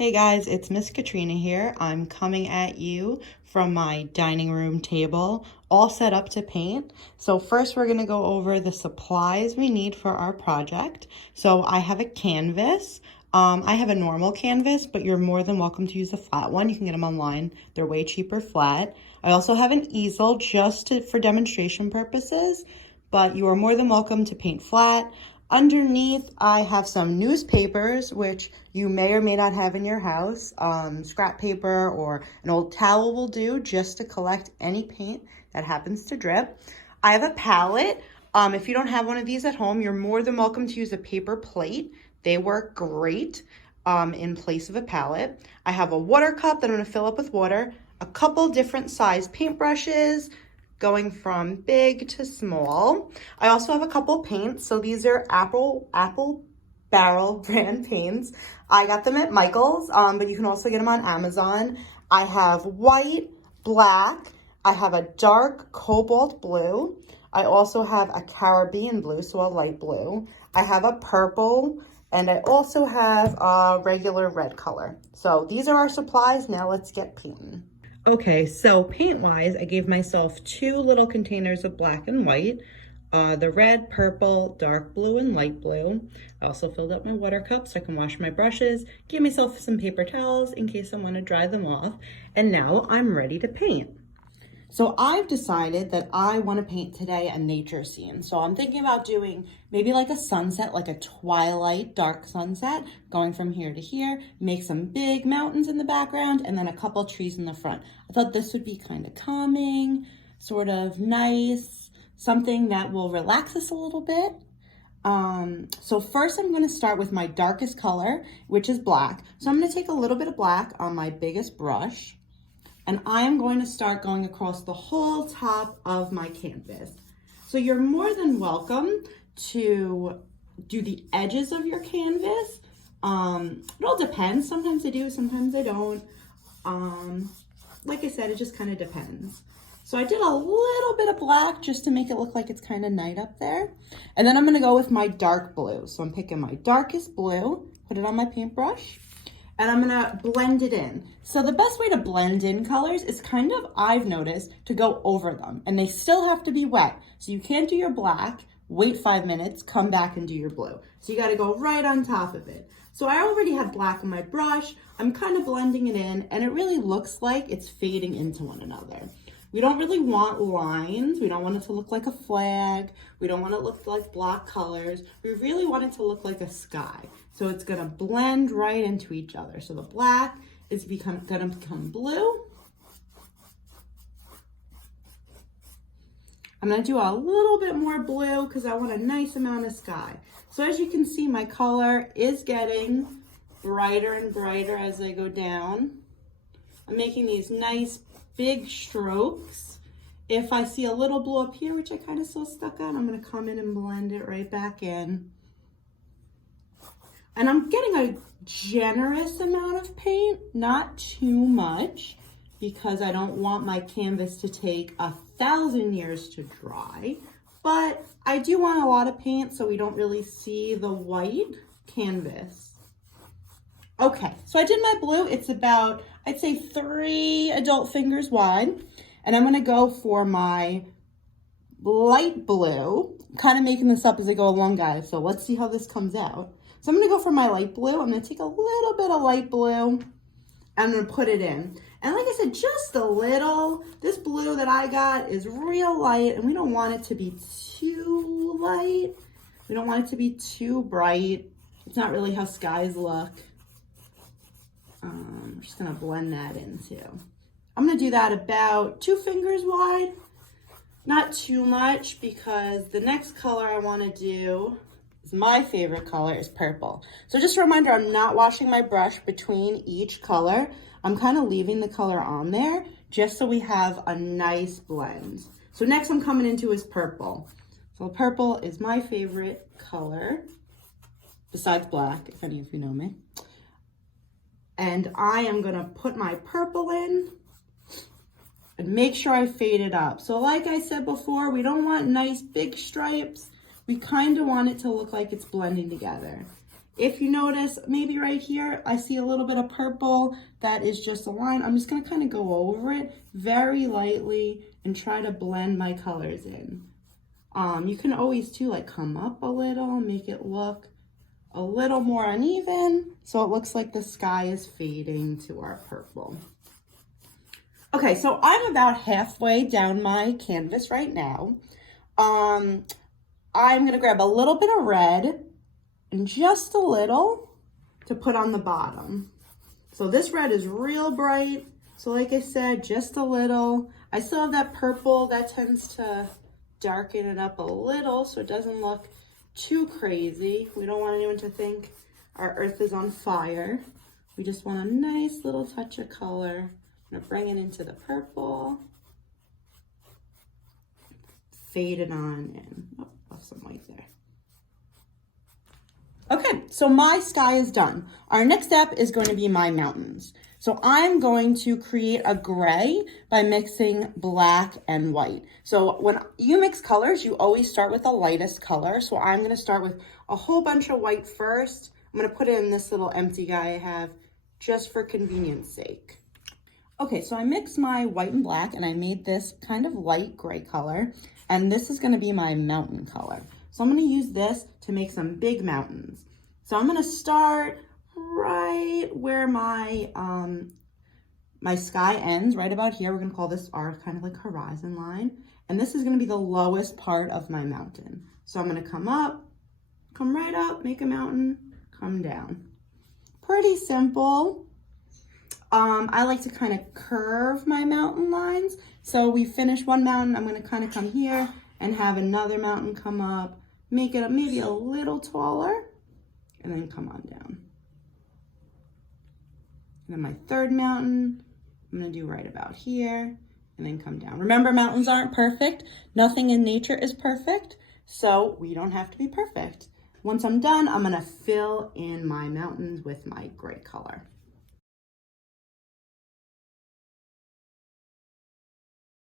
Hey guys, it's Miss Katrina here. I'm coming at you from my dining room table, all set up to paint. So first we're gonna go over the supplies we need for our project. So I have a canvas. I have a normal canvas, but you're more than welcome to use a flat one. You can get them online. They're way cheaper flat. I also have an easel for demonstration purposes, but you are more than welcome to paint flat. Underneath, I have some newspapers, which you may or may not have in your house. Scrap paper or an old towel will do just to collect any paint that happens to drip. I have a palette. If you don't have one of these at home, you're more than welcome to use a paper plate. They work great in place of a palette. I have a water cup that I'm gonna fill up with water, a couple different size paintbrushes, going from big to small. I also have a couple paints. So these are Apple Barrel brand paints. I got them at Michael's, but you can also get them on Amazon. I have white, black. I have a dark cobalt blue. I also have a Caribbean blue, so a light blue. I have a purple, and I also have a regular red color. So these are our supplies. Now let's get painting. Okay, so paint-wise, I gave myself two little containers of black and white, the red, purple, dark blue, and light blue. I also filled up my water cup so I can wash my brushes, gave myself some paper towels in case I want to dry them off, and now I'm ready to paint. So I've decided that I want to paint today a nature scene. So I'm thinking about doing maybe like a sunset, like a twilight dark sunset, going from here to here, make some big mountains in the background, and then a couple trees in the front. I thought this would be kind of calming, sort of nice, something that will relax us a little bit. So first I'm going to start with my darkest color, which is black. So I'm going to take a little bit of black on my biggest brush. And I am going to start going across the whole top of my canvas. So you're more than welcome to do the edges of your canvas. It all depends. Sometimes I do, sometimes I don't. Like I said, it just kind of depends. So I did a little bit of black just to make it look like it's kind of night up there. And then I'm going to go with my dark blue. So I'm picking my darkest blue, put it on my paintbrush, and I'm gonna blend it in. So the best way to blend in colors is kind of, I've noticed, to go over them. And they still have to be wet. So you can't do your black, wait 5 minutes, come back and do your blue. So you gotta go right on top of it. So I already have black on my brush. I'm kind of blending it in, and it really looks like it's fading into one another. We don't really want lines. We don't want it to look like a flag. We don't want it to look like block colors. We really want it to look like a sky. So it's gonna blend right into each other. So the black is gonna become blue. I'm gonna do a little bit more blue because I want a nice amount of sky. So as you can see, my color is getting brighter and brighter as I go down. I'm making these nice big strokes. If I see a little blue up here, which I kind of saw stuck on, I'm gonna come in and blend it right back in. And I'm getting a generous amount of paint, not too much, because I don't want my canvas to take 1,000 years to dry. But I do want a lot of paint so we don't really see the white canvas. Okay, so I did my blue. It's about, I'd say 3 adult fingers wide. And I'm gonna go for my light blue. I'm kind of making this up as I go along, guys. So let's see how this comes out. So I'm gonna go for my light blue. I'm gonna take a little bit of light blue and I'm gonna put it in. And like I said, just a little. This blue that I got is real light and we don't want it to be too light. We don't want it to be too bright. It's not really how skies look. I'm just gonna blend that in too. I'm gonna do that about 2 fingers wide. Not too much because the next color I wanna do, my favorite color, is purple. So just a reminder, I'm not washing my brush between each color. I'm kind of leaving the color on there just so we have a nice blend. So next I'm coming into is purple. So purple is my favorite color, besides black, if any of you know me. And I am gonna put my purple in and make sure I fade it up. So like I said before, we don't want nice big stripes. We kind of want it to look like it's blending together. If you notice, maybe right here, I see a little bit of purple that is just a line. I'm just gonna kind of go over it very lightly and try to blend my colors in. You can always too, like come up a little, make it look a little more uneven, so it looks like the sky is fading to our purple. Okay, so I'm about halfway down my canvas right now. I'm gonna grab a little bit of red and just a little to put on the bottom. So this red is real bright. So like I said, just a little. I still have that purple that tends to darken it up a little so it doesn't look too crazy. We don't want anyone to think our earth is on fire. We just want a nice little touch of color. I'm gonna bring it into the purple. Fade it on in. Oh, left some white there. Okay, so my sky is done. Our next step is going to be my mountains. So I'm going to create a gray by mixing black and white. So when you mix colors, you always start with the lightest color. So I'm gonna start with a whole bunch of white first. I'm gonna put it in this little empty guy I have just for convenience sake. Okay, so I mixed my white and black and I made this kind of light gray color. And this is gonna be my mountain color. So I'm gonna use this to make some big mountains. So I'm gonna start right where my my sky ends, right about here. We're gonna call this our kind of like horizon line. And this is gonna be the lowest part of my mountain. So I'm gonna come up, come right up, make a mountain, come down. Pretty simple. I like to kind of curve my mountain lines. So we finish one mountain, I'm gonna kind of come here and have another mountain come up, make it maybe a little taller, and then come on down. And then my third mountain, I'm gonna do right about here, and then come down. Remember, mountains aren't perfect. Nothing in nature is perfect, so we don't have to be perfect. Once I'm done, I'm gonna fill in my mountains with my gray color.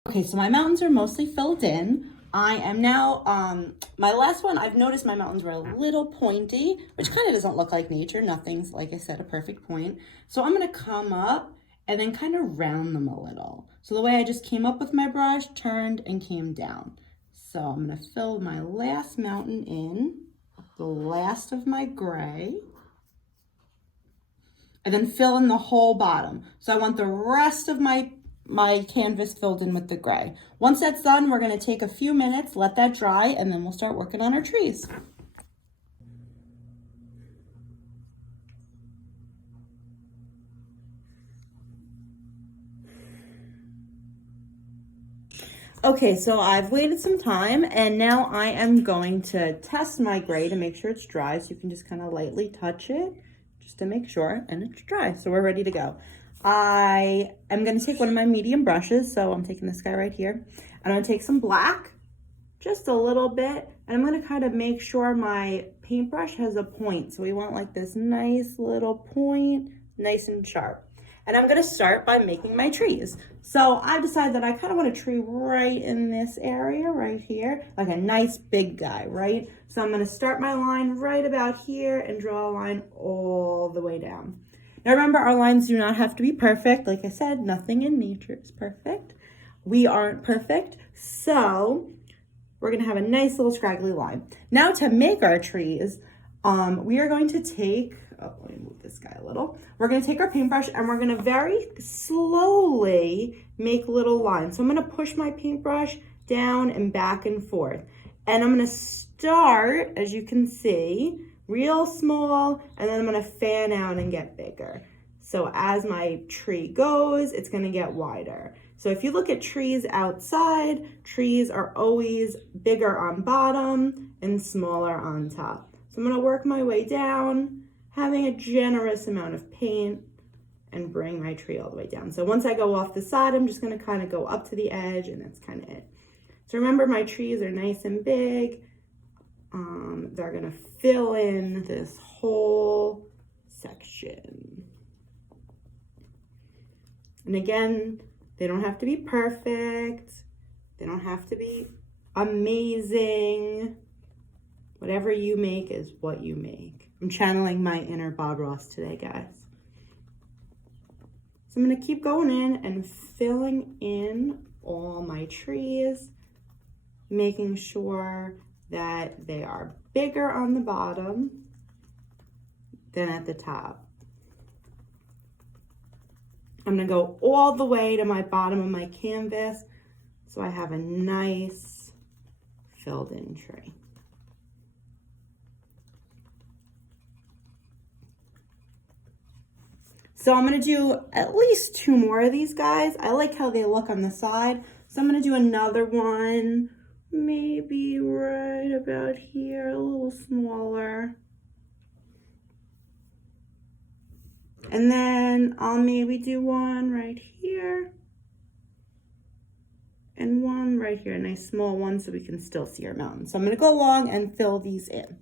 Okay, so my mountains are mostly filled in. I am now, my last one, I've noticed my mountains were a little pointy, which kind of doesn't look like nature. Nothing's, like I said, a perfect point. So I'm gonna come up and then kind of round them a little. So the way I just came up with my brush, turned and came down. So I'm gonna fill my last mountain in, the last of my gray, and then fill in the whole bottom. So I want the rest of my canvas filled in with the gray. Once that's done, we're gonna take a few minutes, let that dry, and then we'll start working on our trees. Okay, so I've waited some time and now I am going to test my gray to make sure it's dry. So you can just kind of lightly touch it just to make sure, and it's dry. So we're ready to go. I am going to take one of my medium brushes. So I'm taking this guy right here. And I'm going to take some black, just a little bit. And I'm going to kind of make sure my paintbrush has a point. So we want like this nice little point, nice and sharp. And I'm going to start by making my trees. So I've decided that I kind of want a tree right in this area right here, like a nice big guy, right? So I'm going to start my line right about here and draw a line all the way down. Now remember, our lines do not have to be perfect. Like I said, nothing in nature is perfect. We aren't perfect. So we're going to have a nice little scraggly line. Now to make our trees, we are going to take, let me move this guy a little. We're going to take our paintbrush and we're going to very slowly make little lines. So I'm going to push my paintbrush down and back and forth. And I'm going to start, as you can see, real small, and then I'm going to fan out and get bigger. So as my tree goes, it's going to get wider. So if you look at trees outside, trees are always bigger on bottom and smaller on top. So I'm going to work my way down, having a generous amount of paint, and bring my tree all the way down. So once I go off the side, I'm just going to kind of go up to the edge, and that's kind of it. So remember, my trees are nice and big. They're going to fill in this whole section. And again, they don't have to be perfect. They don't have to be amazing. Whatever you make is what you make. I'm channeling my inner Bob Ross today, guys. So I'm gonna keep going in and filling in all my trees, making sure that they are bigger on the bottom than at the top. I'm gonna go all the way to my bottom of my canvas so I have a nice filled in tree. So I'm gonna do at least 2 more of these guys. I like how they look on the side. So I'm gonna do another one, maybe right about here, a little smaller. And then I'll maybe do one right here and one right here, a nice small one so we can still see our mountain. So I'm gonna go along and fill these in.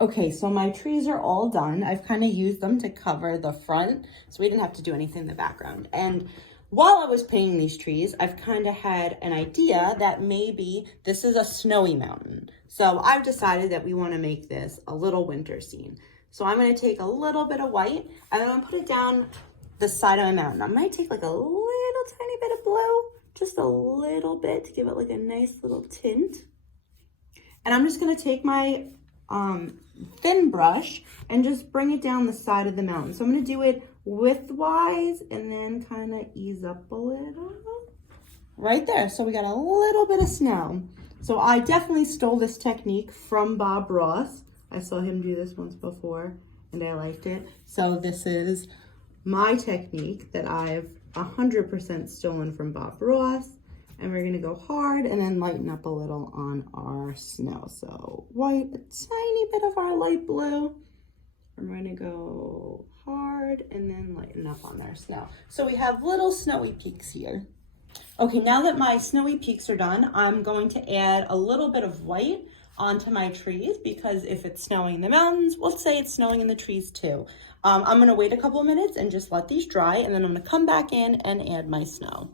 Okay, so my trees are all done. I've kind of used them to cover the front, so we didn't have to do anything in the background. And while I was painting these trees, I've kind of had an idea that maybe this is a snowy mountain. So I've decided that we want to make this a little winter scene. So I'm going to take a little bit of white and I'm going to put it down the side of my mountain. I might take like a little tiny bit of blue, just a little bit to give it like a nice little tint. And I'm just going to take my thin brush and just bring it down the side of the mountain. So I'm going to do it widthwise and then kind of ease up a little right there. So we got a little bit of snow. So I definitely stole this technique from Bob Ross. I saw him do this once before and I liked it. So this is my technique that I've 100% stolen from Bob Ross. And we're gonna go hard and then lighten up a little on our snow. So white, a tiny bit of our light blue. I'm gonna go hard and then lighten up on our snow. So we have little snowy peaks here. Okay, now that my snowy peaks are done, I'm going to add a little bit of white onto my trees because if it's snowing in the mountains, we'll say it's snowing in the trees too. I'm gonna wait a couple of minutes and just let these dry and then I'm gonna come back in and add my snow.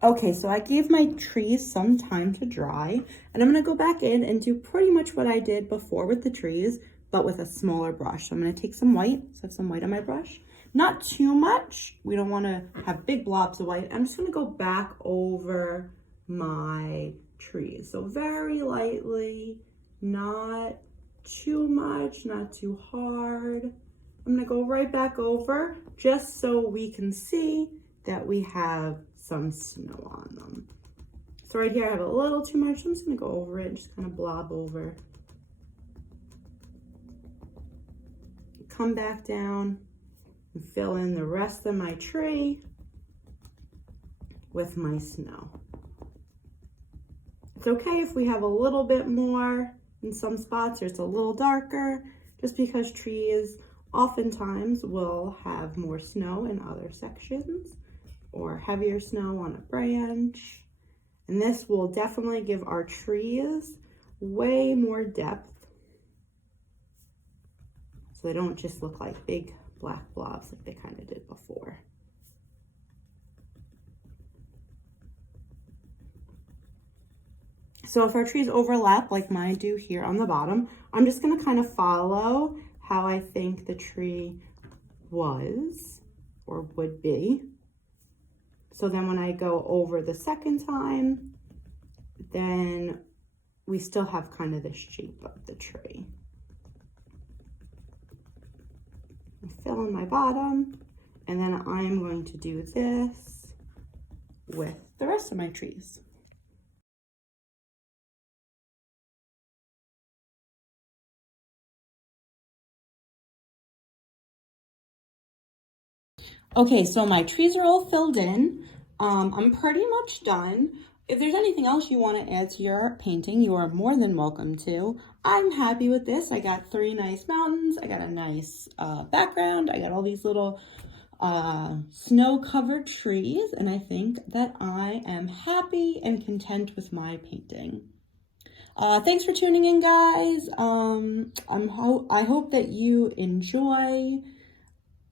Okay, so I gave my trees some time to dry and I'm gonna go back in and do pretty much what I did before with the trees, but with a smaller brush. So I'm gonna take some white, so I have some white on my brush. Not too much, we don't wanna have big blobs of white. I'm just gonna go back over my trees. So very lightly, not too much, not too hard. I'm gonna go right back over just so we can see that we have some snow on them. So right here I have a little too much. I'm just gonna go over it, just kind of blob over. Come back down and fill in the rest of my tree with my snow. It's okay if we have a little bit more in some spots or it's a little darker, just because trees oftentimes will have more snow in other sections or heavier snow on a branch. And this will definitely give our trees way more depth so they don't just look like big black blobs like they kind of did before. So if our trees overlap like mine do here on the bottom, I'm just gonna kind of follow how I think the tree was or would be. So then when I go over the second time, then we still have kind of the shape of the tree. Fill in my bottom, and then I'm going to do this with the rest of my trees. Okay, so my trees are all filled in. I'm pretty much done. If there's anything else you want to add to your painting, you are more than welcome to. I'm happy with this. I got 3 nice mountains. I got a nice background. I got all these little snow-covered trees, and I think that I am happy and content with my painting. Thanks for tuning in, guys. I hope that you enjoy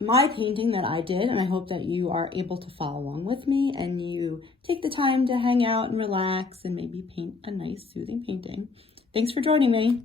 my painting that I did, and I hope that you are able to follow along with me and you take the time to hang out and relax and maybe paint a nice soothing painting. Thanks for joining me.